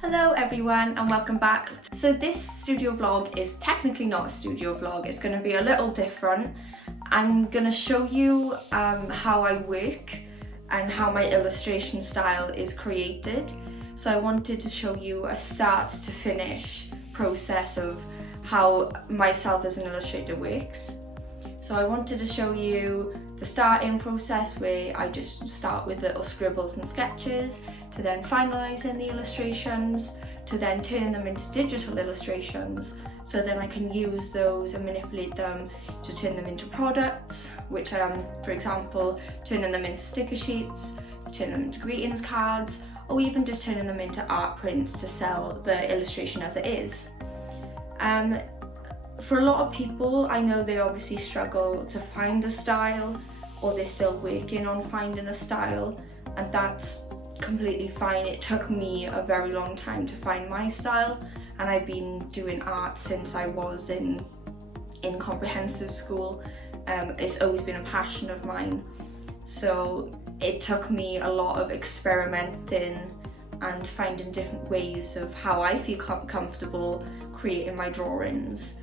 Hello everyone and welcome back. So this studio vlog is technically not a studio vlog, it's going to be a little different. I'm going to show you how I work and how my illustration style is created. So I wanted to show you a start to finish process of how myself as an illustrator works. So I wanted to show you the starting process where I just start with little scribbles and sketches, to then finalising the illustrations, to then turning them into digital illustrations, so then I can use those and manipulate them to turn them into products, which for example, turning them into sticker sheets, turning them into greetings cards, or even just turning them into art prints to sell the illustration as it is. For a lot of people, I know they obviously struggle to find a style, or they're still working on finding a style, and that's completely fine. It took me a very long time to find my style, and I've been doing art since I was in comprehensive school. It's always been a passion of mine, so it took me a lot of experimenting and finding different ways of how I feel comfortable creating my drawings,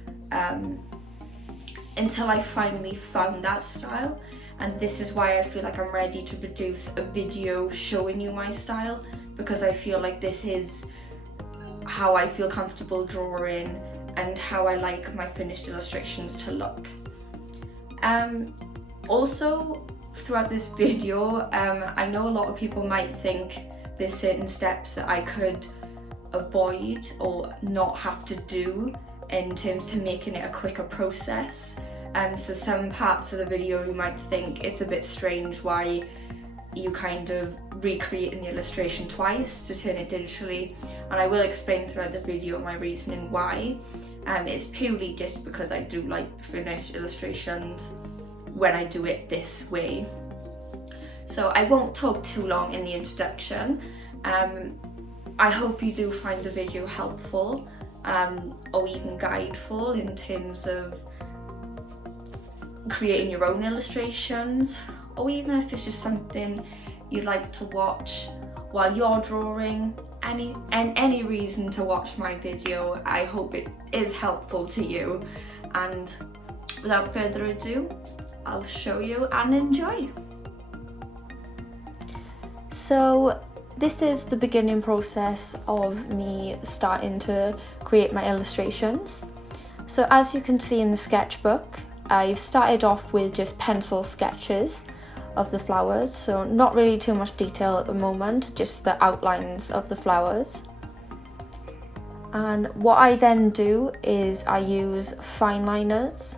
until I finally found that style. And this is why I feel like I'm ready to produce a video showing you my style, because I feel like this is how I feel comfortable drawing and how I like my finished illustrations to look. Also, throughout this video, I know a lot of people might think there's certain steps that I could avoid or not have to do in terms to making it a quicker process. So some parts of the video you might think it's a bit strange why you kind of recreating the illustration twice to turn it digitally, and I will explain throughout the video my reasoning why. It's purely just because I do like the finished illustrations when I do it this way. So I won't talk too long in the introduction. I hope you do find the video helpful, or even guideful in terms of creating your own illustrations, or even if it's just something you'd like to watch while you're drawing. Any reason to watch my video, I hope it is helpful to you. And without further ado, I'll show you and enjoy. So this is the beginning process of me starting to create my illustrations. So as you can see in the sketchbook, I've started off with just pencil sketches of the flowers, so not really too much detail at the moment, just the outlines of the flowers. And what I then do is I use fine liners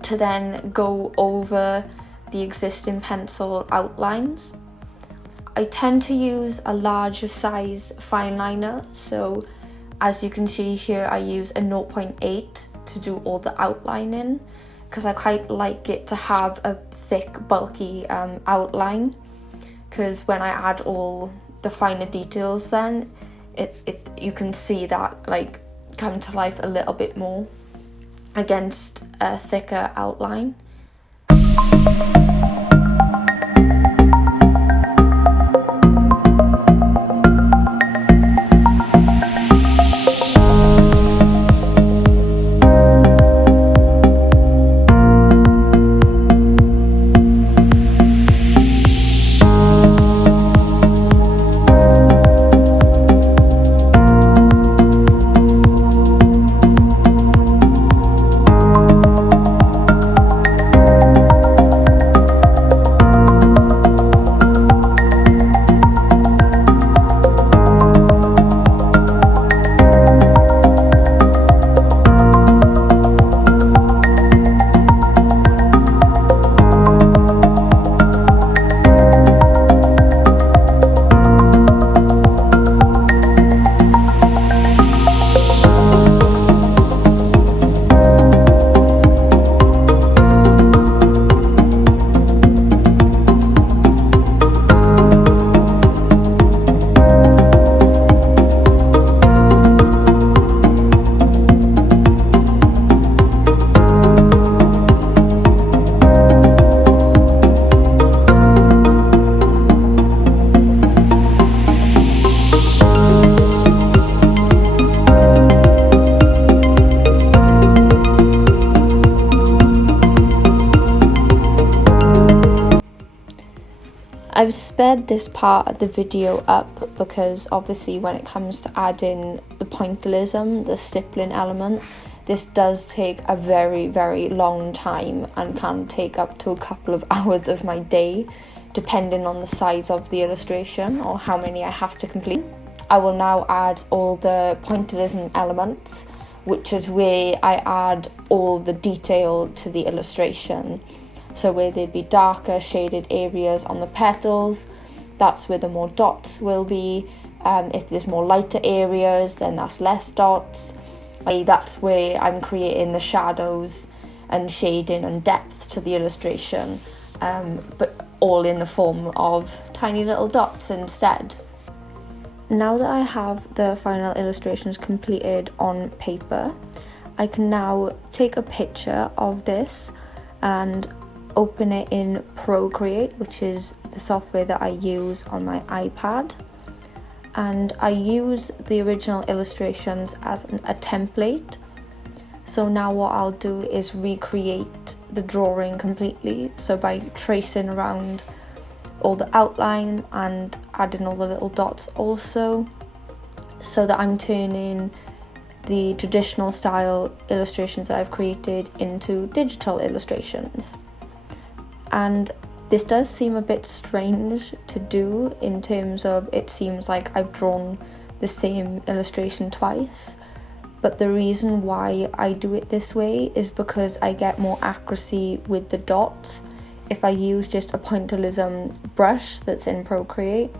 to then go over the existing pencil outlines. I tend to use a larger size fine liner, so as you can see here I use a 0.8 to do all the outlining, because I quite like it to have a thick bulky outline, because when I add all the finer details then you can see that like come to life a little bit more against a thicker outline. I've sped this part of the video up because obviously when it comes to adding the pointillism, the stippling element, this does take a very, very long time and can take up to a couple of hours of my day, depending on the size of the illustration or how many I have to complete. I will now add all the pointillism elements, which is where I add all the detail to the illustration. So where there'd be darker shaded areas on the petals, that's where the more dots will be. If there's more lighter areas, then that's less dots. That's where I'm creating the shadows and shading and depth to the illustration, but all in the form of tiny little dots instead. Now that I have the final illustrations completed on paper, I can now take a picture of this and open it in Procreate, which is the software that I use on my iPad. And I use the original illustrations as a template. So now what I'll do is recreate the drawing completely. So by tracing around all the outline and adding all the little dots also, so that I'm turning the traditional style illustrations that I've created into digital illustrations. And this does seem a bit strange to do, in terms of it seems like I've drawn the same illustration twice, but the reason why I do it this way is because I get more accuracy with the dots. If I use just a pointillism brush that's in Procreate,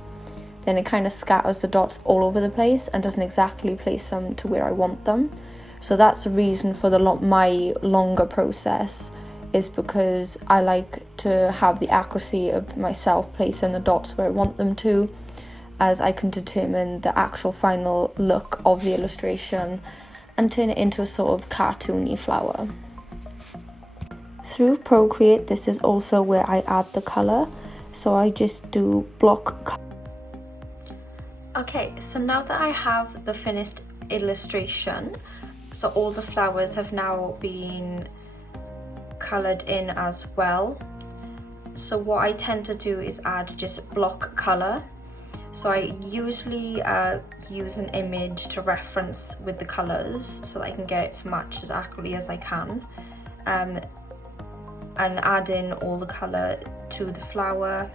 then it kind of scatters the dots all over the place and doesn't exactly place them to where I want them. So that's the reason for my longer process, is because I like to have the accuracy of myself placing the dots where I want them to, as I can determine the actual final look of the illustration and turn it into a sort of cartoony flower. Through Procreate, this is also where I add the colour, so I just do block. Okay, so now that I have the finished illustration, so all the flowers have now been coloured in as well. So what I tend to do is add just block colour. So I usually use an image to reference with the colours so that I can get it to match as accurately as I can, and add in all the colour to the flower.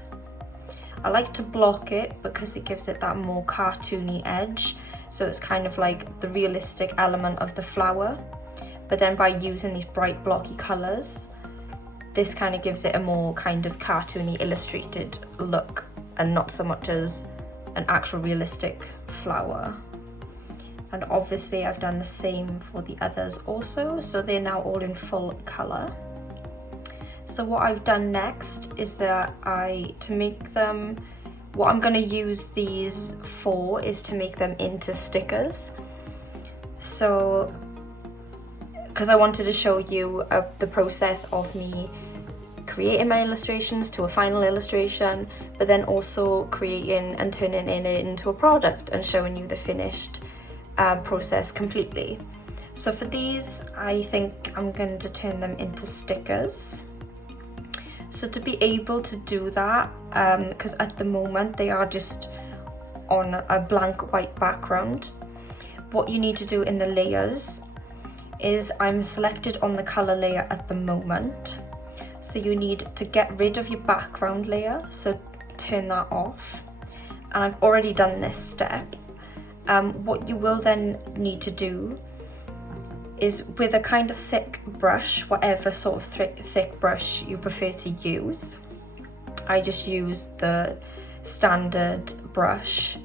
I like to block it because it gives it that more cartoony edge, so it's kind of like the realistic element of the flower. But then by using these bright blocky colours, this kind of gives it a more kind of cartoony illustrated look, and not so much as an actual realistic flower. And obviously I've done the same for the others also, so they're now all in full colour. So what I've done next is that what I'm going to use these for is to make them into stickers. So because I wanted to show you the process of me creating my illustrations to a final illustration, but then also creating and turning it into a product and showing you the finished process completely. So for these, I think I'm going to turn them into stickers. So to be able to do that, because at the moment they are just on a blank white background, what you need to do in the layers is I'm selected on the color layer at the moment. So you need to get rid of your background layer, so turn that off. And I've already done this step. What you will then need to do is, with a kind of thick brush, whatever sort of thick brush you prefer to use. I just use the standard brush.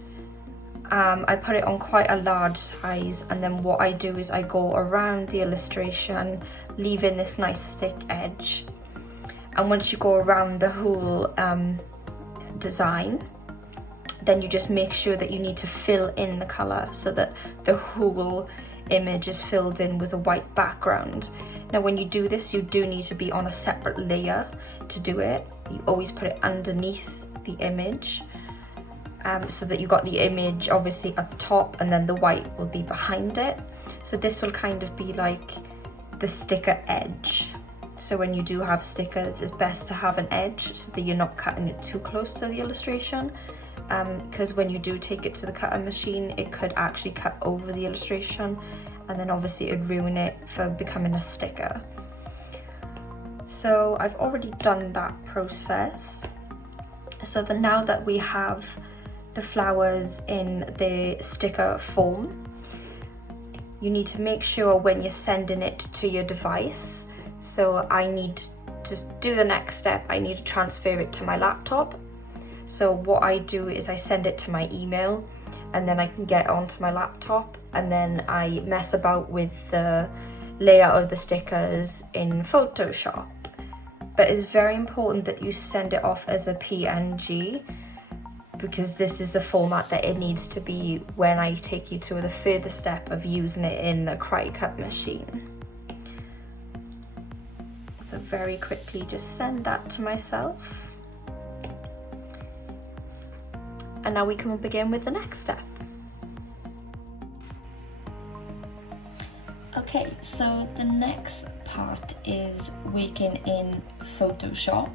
I put it on quite a large size, and then what I do is I go around the illustration, leaving this nice thick edge. And once you go around the whole design, then you just make sure that you need to fill in the colour so that the whole image is filled in with a white background. Now when you do this, you do need to be on a separate layer to do it. You always put it underneath the image, so that you got the image obviously at the top and then the white will be behind it. So this will kind of be like the sticker edge So when you do have stickers, it's best to have an edge so that you're not cutting it too close to the illustration, because when you do take it to the cutting machine, it could actually cut over the illustration, and then obviously it'd ruin it for becoming a sticker. So I've already done that process. So that now that we have the flowers in the sticker form, you need to make sure when you're sending it to your device. So I need to do the next step, I need to transfer it to my laptop. So what I do is I send it to my email, and then I can get onto my laptop, and then I mess about with the layout of the stickers in Photoshop. But it's very important that you send it off as a PNG, because this is the format that it needs to be when I take you to the further step of using it in the cry cut machine. So very quickly just send that to myself. And now we can begin with the next step. Okay, so the next part is working in Photoshop.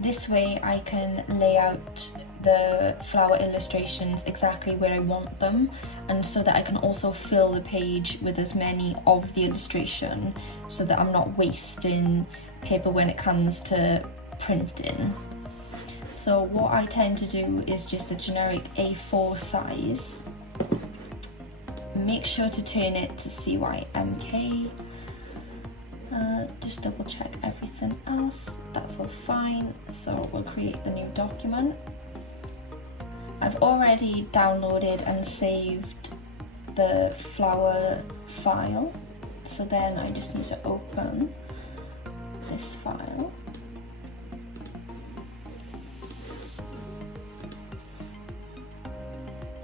This way I can lay out the flower illustrations exactly where I want them, and so that I can also fill the page with as many of the illustration, so that I'm not wasting paper when it comes to printing. So what I tend to do is just a generic A4 size. Make sure to turn it to CYMK. Just double check everything else, that's all fine. So we'll create the new document. I've already downloaded and saved the flower file, so then I just need to open this file.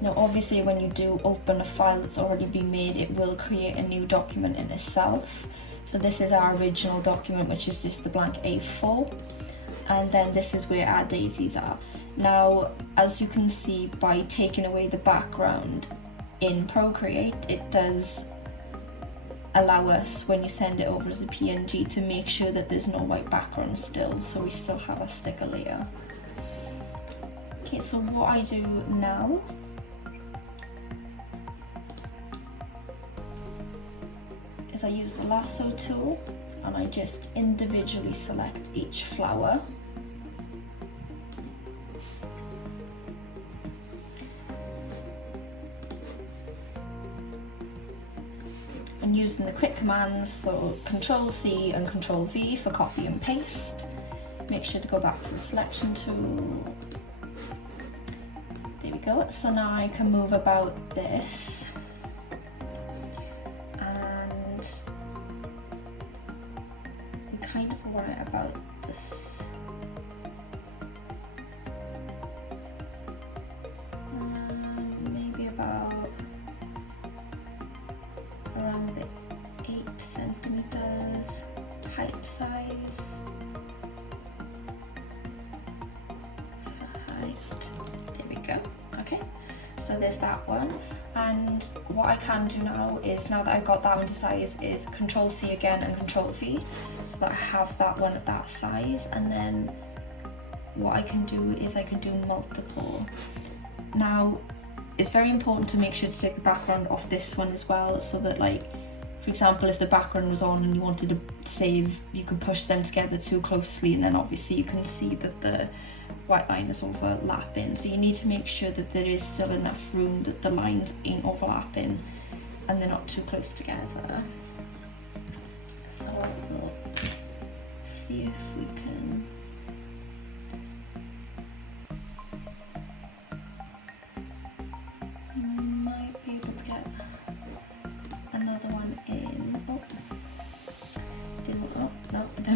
Now obviously when you do open a file that's already been made, it will create a new document in itself. So this is our original document, which is just the blank A4, and then this is where our daisies are. Now, as you can see, by taking away the background in Procreate, it does allow us, when you send it over as a PNG, to make sure that there's no white background still, so we still have a sticker layer. Okay, so what I do now is I use the lasso tool and I just individually select each flower. And using the quick commands, so Control-C and Control-V for copy and paste. Make sure to go back to the selection tool. There we go. So now I can move about this. Kind of worry about this. Maybe about around the 8 centimeters height size. Height. There we go. Okay, so there's that one. And what I can do now is, now that I've got that one to size, is Control-C again and Control-V, so that I have that one at that size. And then what I can do is I can do multiple. Now, it's very important to make sure to take the background off this one as well, so that, like, for example, if the background was on and you wanted to save, you could push them together too closely, and then obviously you can see that the white line is overlapping. So you need to make sure that there is still enough room that the lines ain't overlapping and they're not too close together. So we'll see if we can might be able to get another one in. Oh, didn't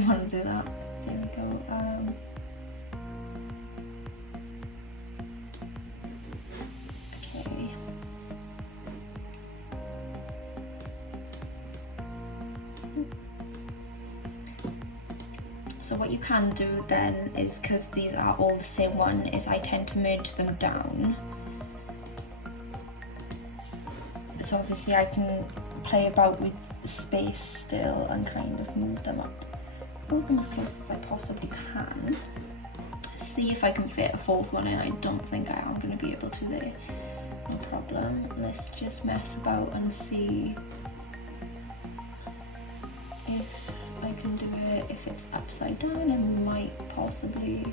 want to do that. There we go. So what you can do then is, because these are all the same one, is I tend to merge them down. So obviously I can play about with the space still and kind of move them up fold them as close as I possibly can. See if I can fit a fourth one in. I don't think I am going to be able to there. No problem. Let's just mess about and see if I can do it. If it's upside down, I might possibly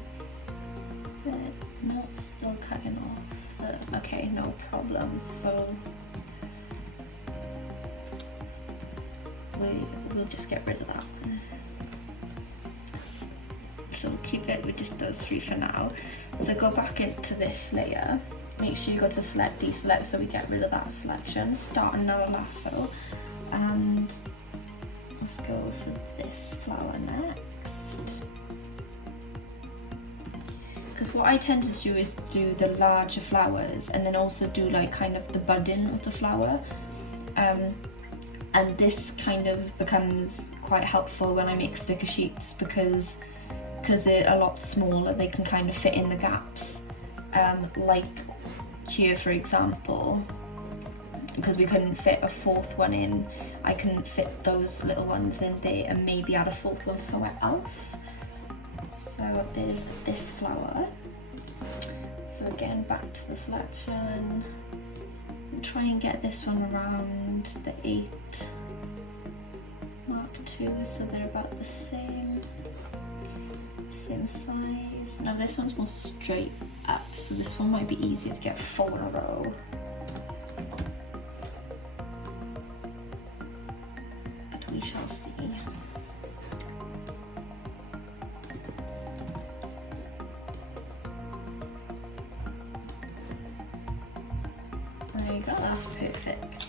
fit. No, it's still cutting off the, okay, no problem. So we'll just get rid of that. So we'll keep it with just those three for now. So go back into this layer. Make sure you go to select, deselect, so we get rid of that selection. Start another lasso, and let's go for this flower next. Because what I tend to do is do the larger flowers and then also do like kind of the budding of the flower. And this kind of becomes quite helpful when I make sticker sheets because they're a lot smaller, they can kind of fit in the gaps. Like here for example, because we couldn't fit a fourth one in, I can fit those little ones in there and maybe add a fourth one somewhere else. So there's this flower. So again, back to the selection. Try and get this one around the 8 Mark II, so they're about the same size. Now this one's more straight up, so this one might be easier to get 4 in a row. But we shall see. There you go, that's perfect.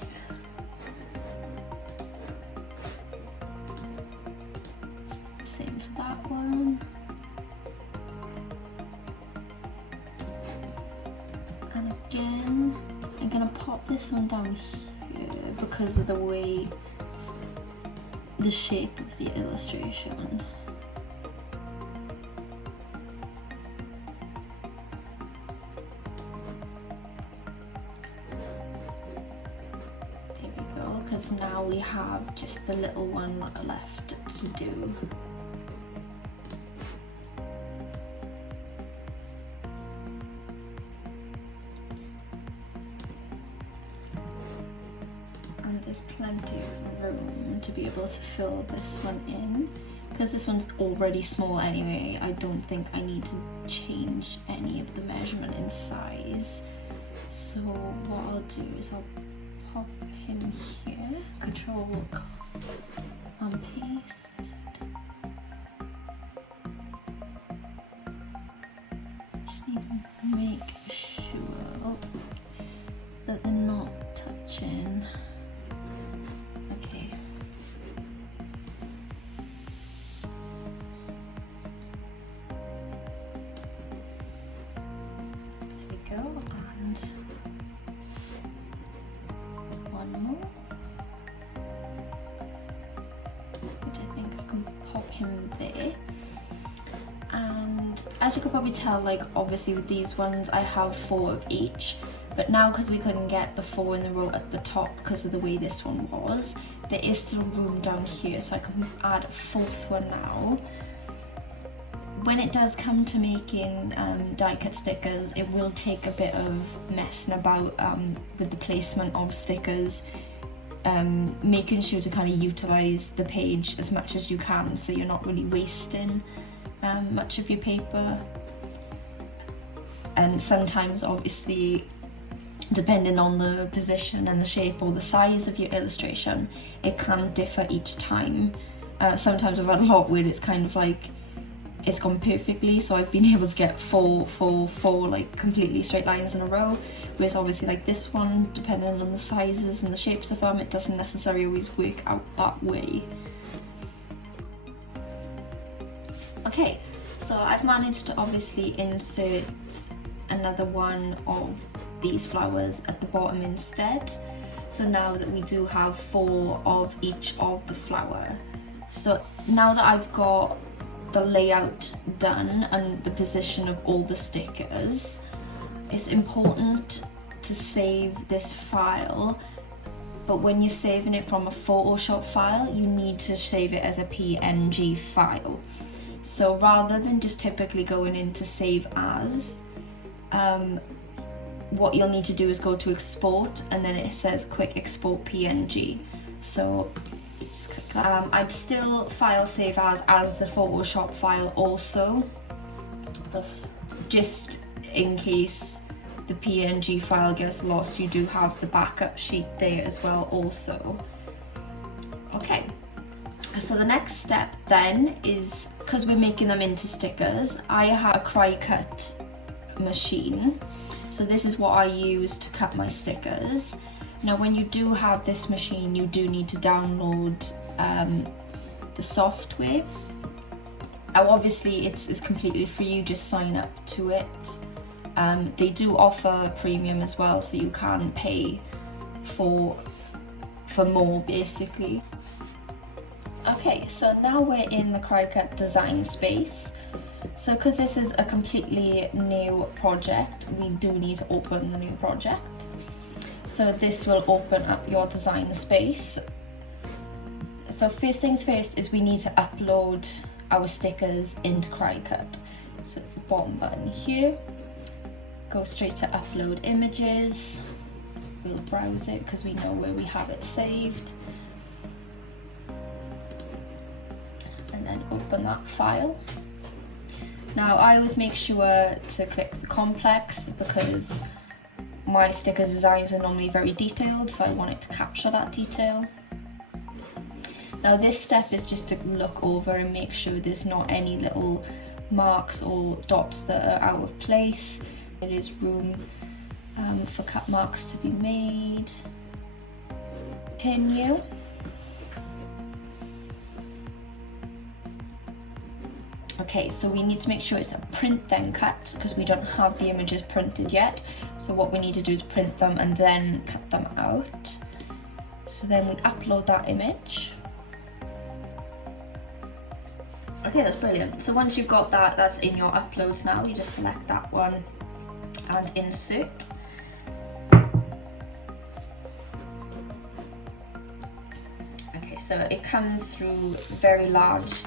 Same for that one. And again, I'm gonna pop this one down here because of the way, the shape of the illustration. There we go, because now we have just the little one left to do. And there's plenty of room to be able to fill this one in. Because this one's already small anyway, I don't think I need to change any of the measurement in size. So what I'll do is I'll pop him here, Control and paste. Just need to make sure that they're not touching. Okay. There we go, and one more, which I think I can pop him there. And as you could probably tell, like obviously with these ones I have 4 of each, but now because we couldn't get the 4 in the row at the top because of the way this one was, there is still room down here, so I can add a 4th one now. When it does come to making die cut stickers, it will take a bit of messing about with the placement of stickers, making sure to kind of utilise the page as much as you can so you're not really wasting much of your paper. And sometimes obviously, depending on the position and the shape or the size of your illustration, it can differ each time. Sometimes I've had a lot where it's kind of like it's gone perfectly, so I've been able to get four like completely straight lines in a row, whereas obviously like this one, depending on the sizes and the shapes of them, it doesn't necessarily always work out that way. Okay, so I've managed to obviously insert another one of these flowers at the bottom instead. So now that we do have 4 of each of the flower. So now that I've got the layout done and the position of all the stickers, it's important to save this file but when you're saving it from a Photoshop file, you need to save it as a PNG file. So rather than just typically going into save as, what you'll need to do is go to export, and then it says quick export PNG. So just click that. I'd still file save as the Photoshop file also, just in case the PNG file gets lost, you do have the backup sheet there as well also. Okay, so the next step then is, because we're making them into stickers, I have a Cricut machine. So this is what I use to cut my stickers. Now when you do have this machine, you do need to download the software. Now obviously it's completely free, you just sign up to it. They do offer premium as well, so you can pay for more basically. Okay, so now we're in the Cricut design space. So because this is a completely new project, we do need to open the new project. So this will open up your design space. So first things first is we need to upload our stickers into Cricut. So it's the bottom button here. Go straight to upload images. We'll browse it because we know where we have it saved. And then open that file. Now I always make sure to click the complex because my sticker designs are normally very detailed, so I want it to capture that detail. Now this step is just to look over and make sure there's not any little marks or dots that are out of place. There is room for cut marks to be made. Continue. Okay, so we need to make sure it's a print then cut because we don't have the images printed yet. So what we need to do is print them and then cut them out. So then we upload that image. Okay, that's brilliant. So once you've got that, that's in your uploads now. You just select that one and insert. Okay, so it comes through very large,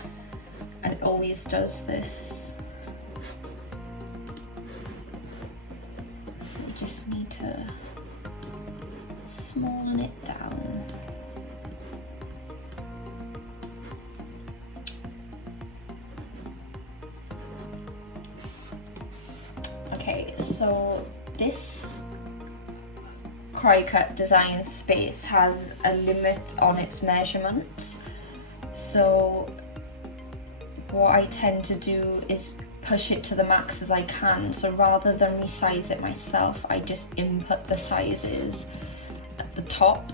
and it always does this. So we just need to smallen it down. Okay, so this Cricut design space has a limit on its measurements. So what I tend to do is push it to the max as I can. So rather than resize it myself, I just input the sizes at the top.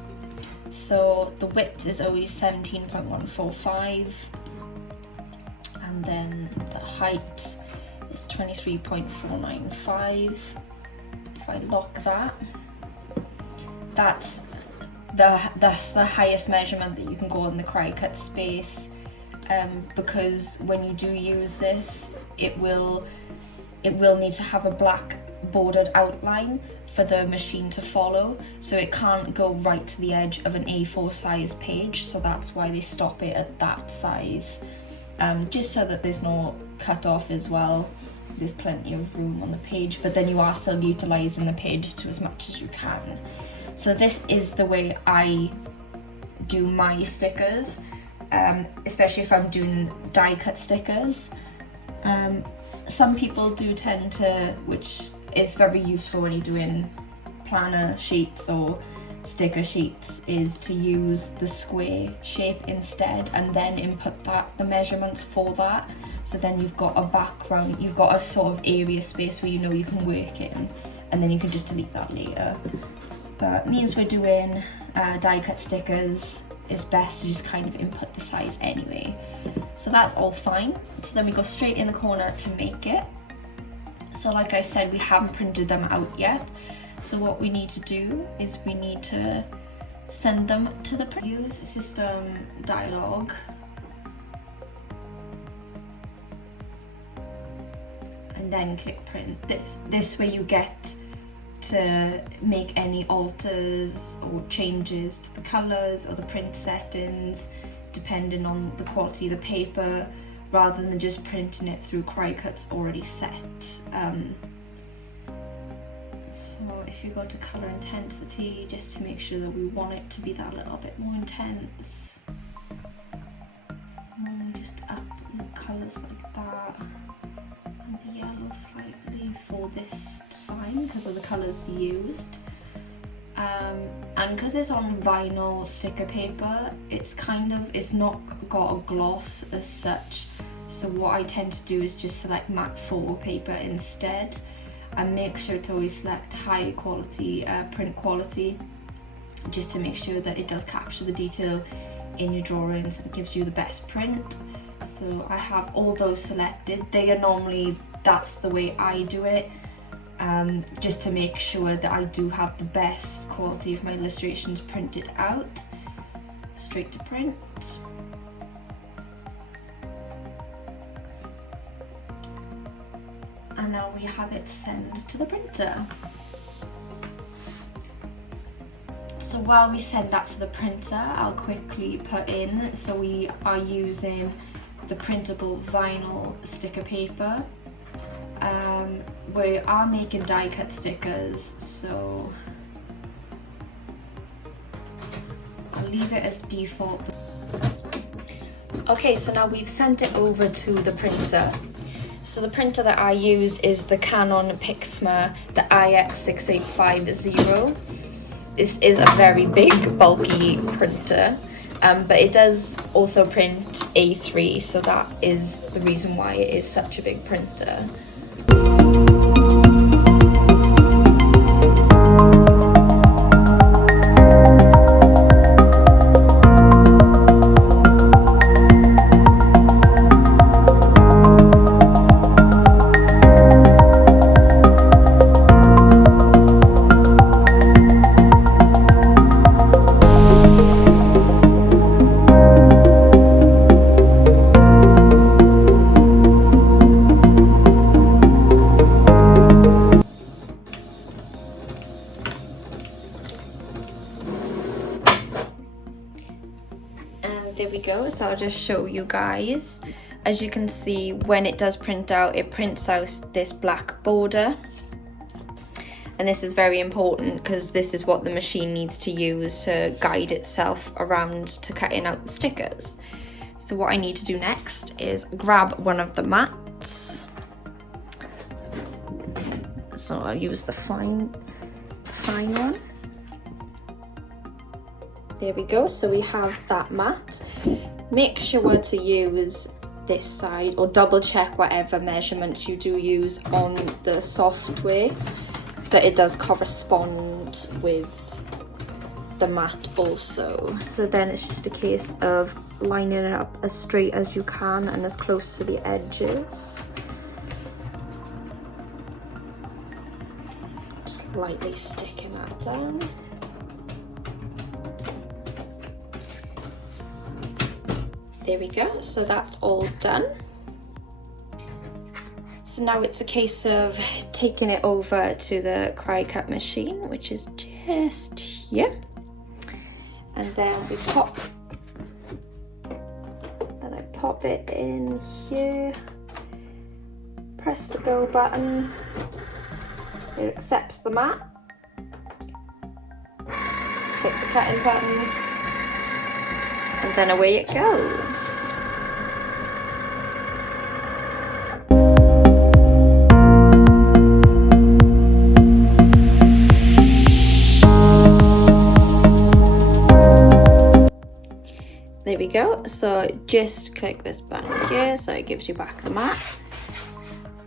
So the width is always 17.145, and then the height is 23.495. If I lock that, that's the highest measurement that you can go in the Cricut space. Because when you do use this, it will need to have a black bordered outline for the machine to follow, so it can't go right to the edge of an A4 size page, so that's why they stop it at that size, just so that there's no cut off as well. There's plenty of room on the page, but then you are still utilizing the page to as much as you can. So this is the way I do my stickers. Especially if I'm doing die cut stickers. Some people do tend to, which is very useful when you're doing planner sheets or sticker sheets, is to use the square shape instead and then input the measurements for that. So then you've got a background, you've got a sort of area space where you know you can work in, and then you can just delete that later. But it means we're doing die cut stickers, it's best to just kind of input the size anyway. So that's all fine. So then we go straight in the corner to make it. So like I said, we haven't printed them out yet. So what we need to do is we need to send them to the print. Use system dialog. And then click print. This way you get to make any alters or changes to the colours or the print settings depending on the quality of the paper, rather than just printing it through Cricut already set. So if you go to colour intensity, just to make sure that we want it to be that little bit more intense, and just up the colours like that, and the yellow slightly for this design because of the colours used. And because it's on vinyl sticker paper, it's not got a gloss as such, so what I tend to do is just select matte photo paper instead, and make sure to always select high quality print quality, just to make sure that it does capture the detail in your drawings and gives you the best print. So I have all those selected. That's the way I do it, just to make sure that I do have the best quality of my illustrations printed out. Straight to print. And now we have it sent to the printer. So while we send that to the printer, I'll quickly put in, so we are using the printable vinyl sticker paper. We are making die cut stickers, so I'll leave it as default. Okay, so now we've sent it over to the printer. So the printer that I use is the Canon Pixma, the IX6850. This is a very big, bulky printer, but it does also print A3, so that is the reason why it is such a big printer. There we go, so I'll just show you guys. As you can see, when it does print out, it prints out this black border. And this is very important because this is what the machine needs to use to guide itself around to cutting out the stickers. So what I need to do next is grab one of the mats. So I'll use the fine one. There we go, so we have that mat. Make sure to use this side, or double check whatever measurements you do use on the software, that it does correspond with the mat also. So then it's just a case of lining it up as straight as you can and as close to the edges. Just lightly sticking that down. There we go, so that's all done. So now it's a case of taking it over to the Cricut machine, which is just here. And then I pop it in here, press the go button, it accepts the mat, click the cutting button, and then away it goes. There we go, so just click this button here, so it gives you back the mat.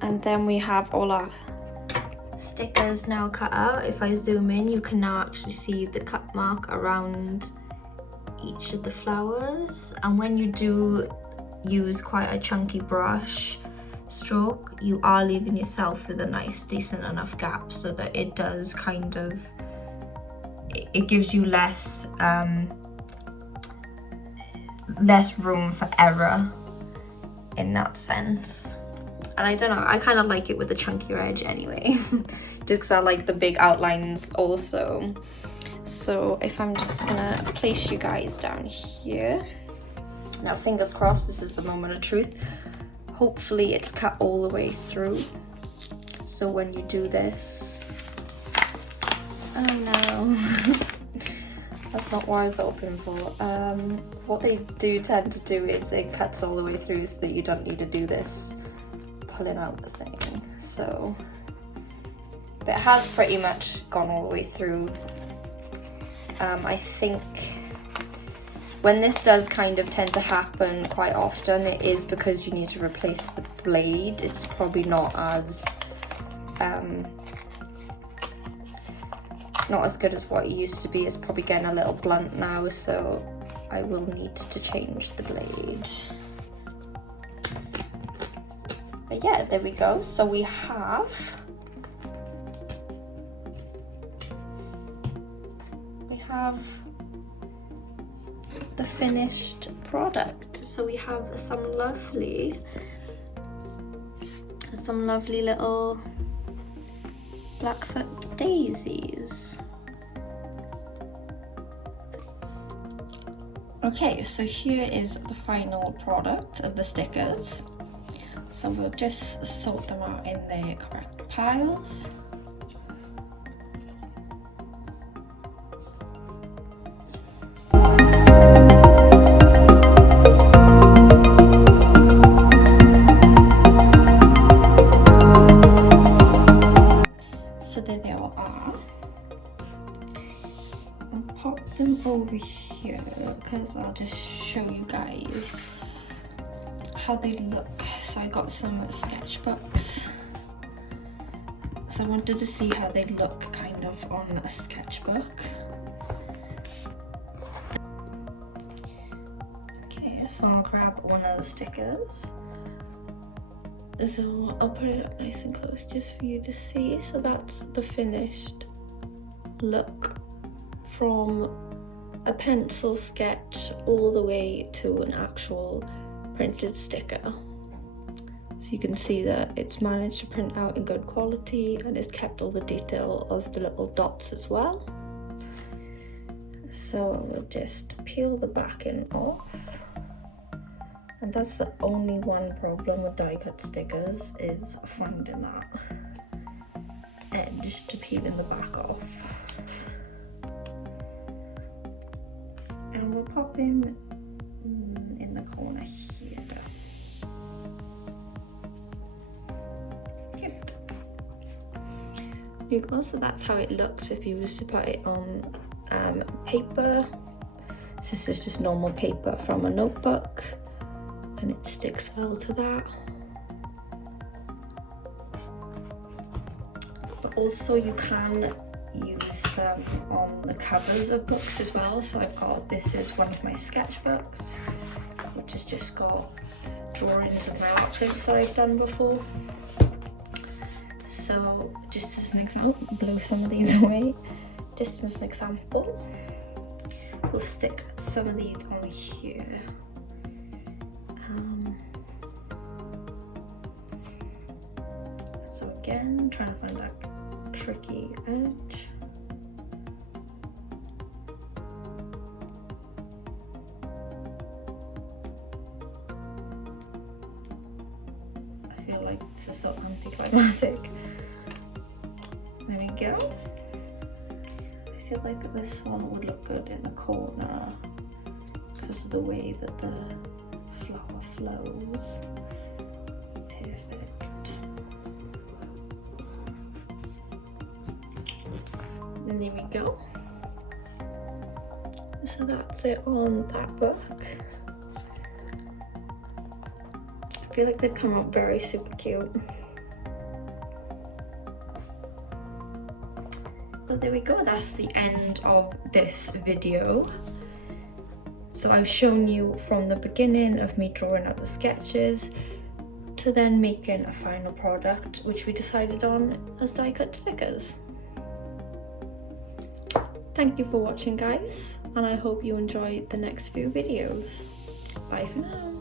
And then we have all our stickers now cut out. If I zoom in, you can now actually see the cut mark around each of the flowers. And when you do use quite a chunky brush stroke, you are leaving yourself with a nice decent enough gap so that it does kind of, it gives you less room for error in that sense. And I don't know, I kind of like it with the chunkier edge anyway, just because I like the big outlines also. So if I'm just gonna place you guys down here. Now fingers crossed, this is the moment of truth. Hopefully it's cut all the way through. So when you do this, oh no, that's not what I was hoping for. What they do tend to do is it cuts all the way through so that you don't need to do this pulling out the thing. So, but it has pretty much gone all the way through. I think when this does kind of tend to happen quite often, it is because you need to replace the blade. It's probably not as good as what it used to be. It's probably getting a little blunt now, so I will need to change the blade. But yeah, there we go. So we have the finished product. So we have some lovely little Blackfoot daisies. Okay, so here is the final product of the stickers. So we'll just sort them out in their correct piles. So there they all are. I'll pop them over here because I'll just show you guys how they look. So I got some sketchbooks. So I wanted to see how they look kind of on a sketchbook. Okay, so I'll grab one of the stickers. So I'll put it up nice and close just for you to see. So that's the finished look from a pencil sketch all the way to an actual printed sticker. So you can see that it's managed to print out in good quality and it's kept all the detail of the little dots as well. So we'll just peel the backing off. And that's the only one problem with die cut stickers, is finding that edge to peeling the back off. And we'll pop him in the corner here. Cute. There you go, so that's how it looks if you was to put it on paper. So this is just normal paper from a notebook. And it sticks well to that. But also you can use them on the covers of books as well. So I've got, this is one of my sketchbooks, which has just got drawings of my art prints that I've done before. So just as an example, blow some of these away. Just as an example, we'll stick some of these on here. So again, trying to find that tricky edge. I feel like this is so anticlimactic. There we go. I feel like this one would look good in the corner because of the way that the flower flows. And there we go. So that's it on that book. I feel like they've come out very super cute. But there we go, that's the end of this video. So I've shown you from the beginning of me drawing out the sketches to then making a final product, which we decided on as die cut stickers. Thank you for watching, guys, and I hope you enjoy the next few videos. Bye for now.